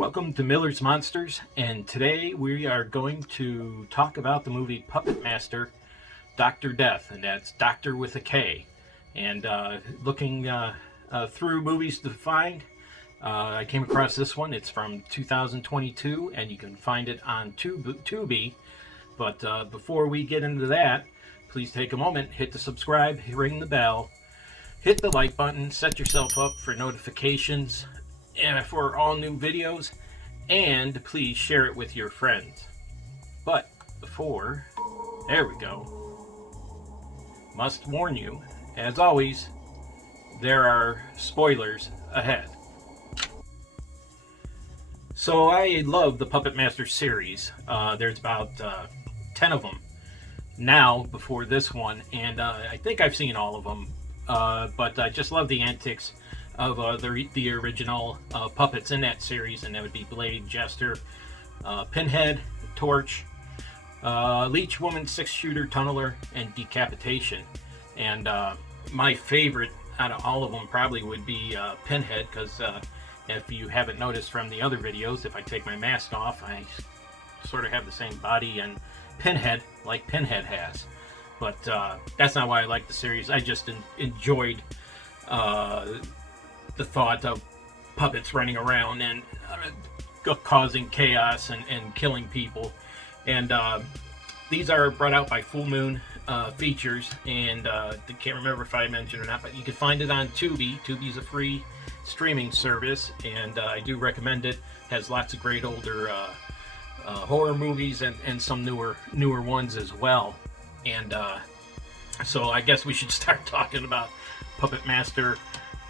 Welcome to Miller's Monsters, and today we are going to talk about the movie Puppet Master, Doktor Death, and that's Doctor with a K. And looking through movies to find, I came across this one. It's from 2022, and you can find it on Tubi. But before we get into that, please take a moment, hit the subscribe, ring the bell, hit the like button, set yourself up for notifications and for all new videos, and please share it with your friends. But before, there we go. Must warn you, as always, there are spoilers ahead. So I love the Puppet Master series. There's about 10 of them now before this one, and I think I've seen all of them. But I just love the antics of the original puppets in that series, and that would be Blade, Jester, Pinhead, Torch, Leech Woman, Six Shooter, Tunneler, and Decapitation. And my favorite out of all of them probably would be Pinhead, because if you haven't noticed from the other videos, if I take my mask off, I sort of have the same body and Pinhead like Pinhead has. But that's not why I like the series. I just enjoyed the thought of puppets running around and causing chaos and killing people. And these are brought out by Full Moon Features, and I can't remember if I mentioned or not, but you can find it on Tubi. Tubi's a free streaming service, and I do recommend it. It has lots of great older horror movies and some newer ones as well. And so I guess we should start talking about Puppet Master,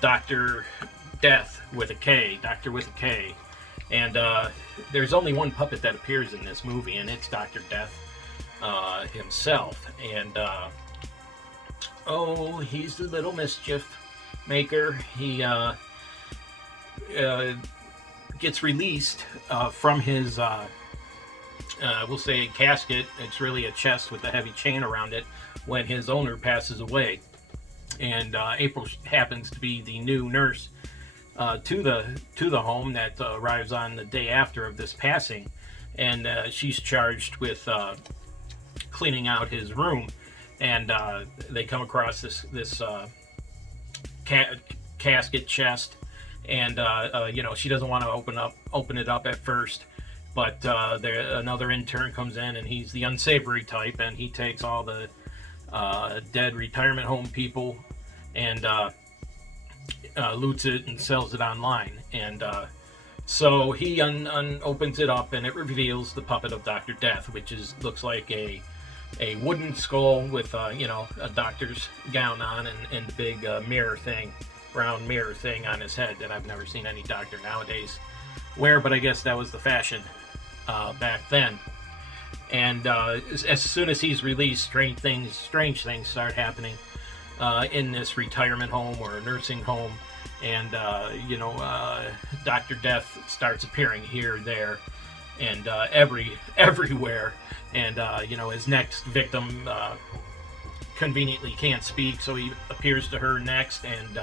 Doktor Death with a K, Doctor with a K. And there's only one puppet that appears in this movie, and it's Doktor Death himself. And he's the little mischief maker. He gets released from his we'll say a casket. It's really a chest with a heavy chain around it when his owner passes away. And April happens to be the new nurse to the home that arrives on the day after of this passing, and she's charged with cleaning out his room. And they come across this casket chest, and she doesn't want to open it up at first. But another intern comes in, and he's the unsavory type, and he takes all the dead retirement home people and loots it and sells it online. And so he opens it up, and it reveals the puppet of Doktor Death, which looks like a wooden skull with a doctor's gown on and the big round mirror thing on his head that I've never seen any doctor nowadays wear, but I guess that was the fashion back then. And as soon as he's released, strange things start happening in this retirement home or a nursing home. And Doktor Death starts appearing here, there, and everywhere. And his next victim conveniently can't speak, so he appears to her next, and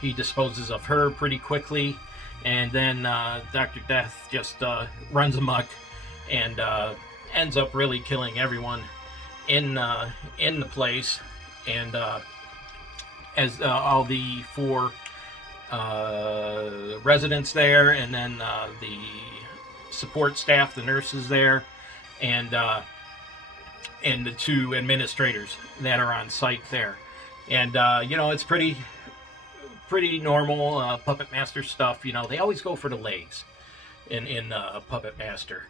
he disposes of her pretty quickly. And then Doktor Death just runs amok and ends up really killing everyone in the place. And as all the four residents there, and then the support staff, the nurses there, and the two administrators that are on site there. And it's pretty normal Puppet Master stuff. They always go for the legs in Puppet Master.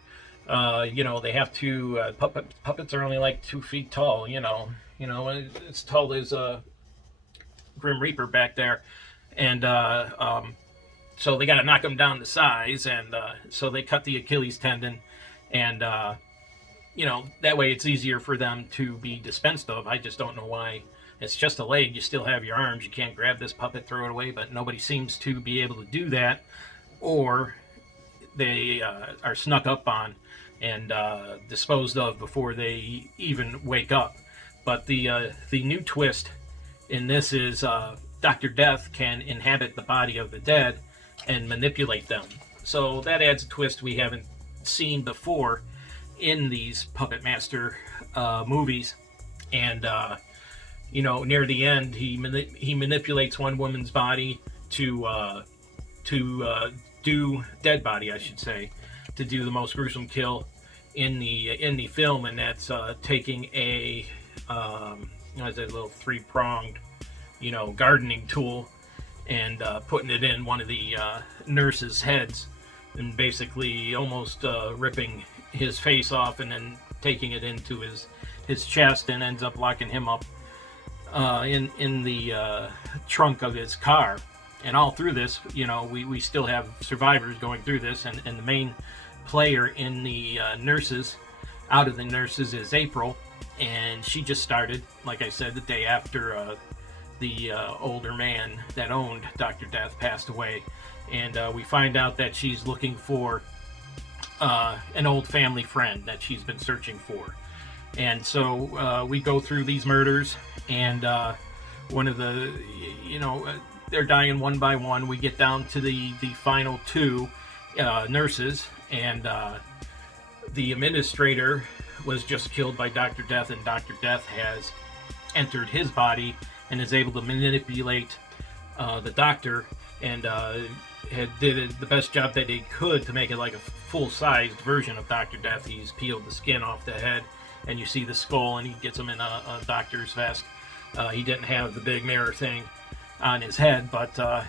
They have to puppets are only like 2 feet tall. It's tall as Grim Reaper back there, and so they got to knock them down to size, and so they cut the Achilles tendon, and that way it's easier for them to be dispensed of. I just don't know why. It's just a leg. You still have your arms. You can't grab this puppet, throw it away, but nobody seems to be able to do that, or they are snuck up on and disposed of before they even wake up. But the new twist in this is Doktor Death can inhabit the body of the dead and manipulate them. So that adds a twist we haven't seen before in these Puppet Master movies. And near the end, he manipulates one woman's body to do dead body, I should say, to do the most gruesome kill in the film, and that's taking a little 3-pronged, gardening tool and putting it in one of the nurses' heads, and basically almost ripping his face off, and then taking it into his chest, and ends up locking him up in the trunk of his car. And all through this, we still have survivors going through this, and the main player in the nurses, out of the nurses, is April, and she just started, like I said, the day after the older man that owned Dr. Death passed away. And we find out that she's looking for an old family friend that she's been searching for. And so we go through these murders, and one of the, they're dying one by one. We get down to the final 2 nurses, and the administrator was just killed by Dr. Death, and Dr. Death has entered his body and is able to manipulate the doctor, and did the best job that they could to make it like a full-sized version of Dr. Death. He's peeled the skin off the head, and you see the skull, and he gets him in a doctor's vest. He didn't have the big mirror thing on his head, but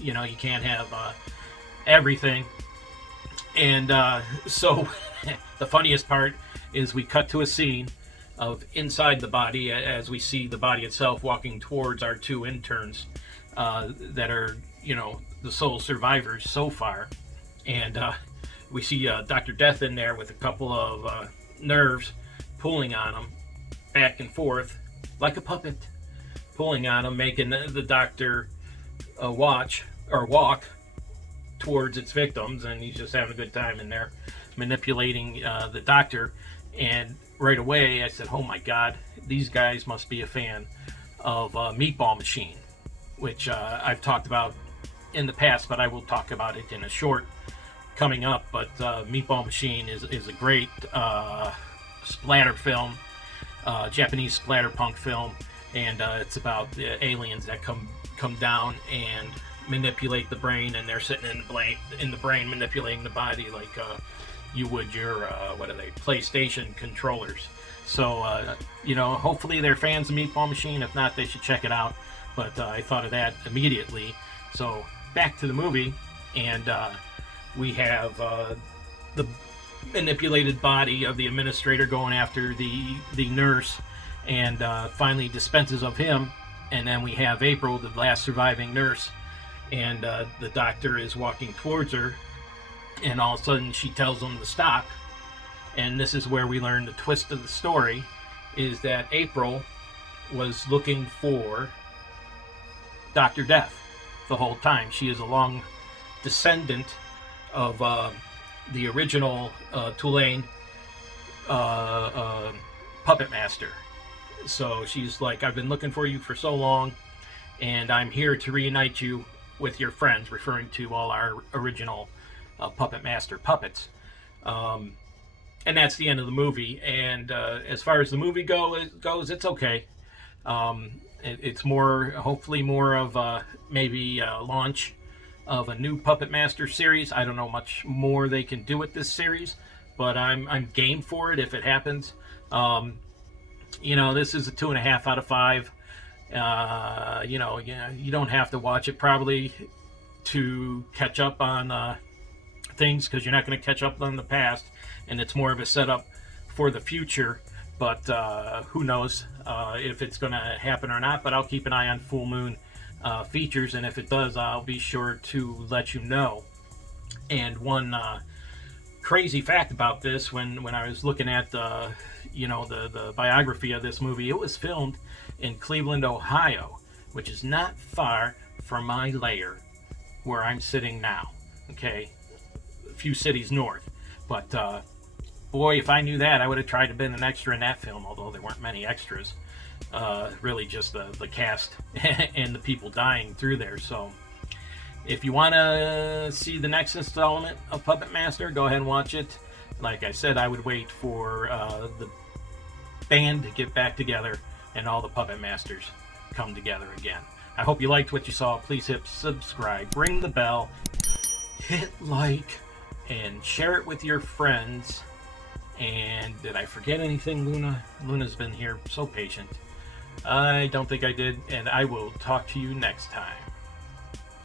you can't have everything. And so the funniest part is we cut to a scene of inside the body, as we see the body itself walking towards our 2 interns that are the sole survivors so far. And we see Dr. Death in there with a couple of nerves pulling on him back and forth like a puppet, pulling on him, making the doctor walk towards its victims, and he's just having a good time in there manipulating the doctor. And right away I said, oh my god, these guys must be a fan of Meatball Machine, which I've talked about in the past, but I will talk about it in a short coming up. But Meatball Machine is a great splatter film, Japanese splatterpunk film, and it's about the aliens that come down and manipulate the brain, and they're sitting in the brain manipulating the body like you would your PlayStation controllers. So hopefully they're fans of Meatball Machine. If not, they should check it out. But I thought of that immediately. So back to the movie, and we have the manipulated body of the administrator going after the nurse, and finally dispenses of him. And then we have April, the last surviving nurse, and the doctor is walking towards her, and all of a sudden she tells him to stop. And this is where we learn the twist of the story, is that April was looking for Dr. Death the whole time. She is a long descendant of the original Tulane puppet master. So she's like, I've been looking for you for so long, and I'm here to reunite you with your friends, referring to all our original puppet master puppets. And that's the end of the movie. And as far as the movie goes, it's okay. It's hopefully more of maybe a launch of a new Puppet Master series. I don't know much more they can do with this series, but I'm game for it if it happens. This is a 2.5 out of 5. You don't have to watch it probably to catch up on things, because you're not going to catch up on the past, and it's more of a setup for the future. But who knows if it's going to happen or not. But I'll keep an eye on Full Moon features, and if it does, I'll be sure to let you know. And one crazy fact about this, when I was looking at the biography of this movie, it was filmed in Cleveland, Ohio, which is not far from my lair where I'm sitting now. Okay, a few cities north. But boy, if I knew that, I would have tried to been an extra in that film, although there weren't many extras. Really just the cast and the people dying through there. So If you want to see the next installment of Puppet Master, go ahead and watch it. Like I said, I would wait for the band to get back together and all the Puppet Masters come together again. I hope you liked what you saw. Please hit subscribe, ring the bell, hit like, and share it with your friends. And did I forget anything, Luna? Luna's been here so patient. I don't think I did, and I will talk to you next time.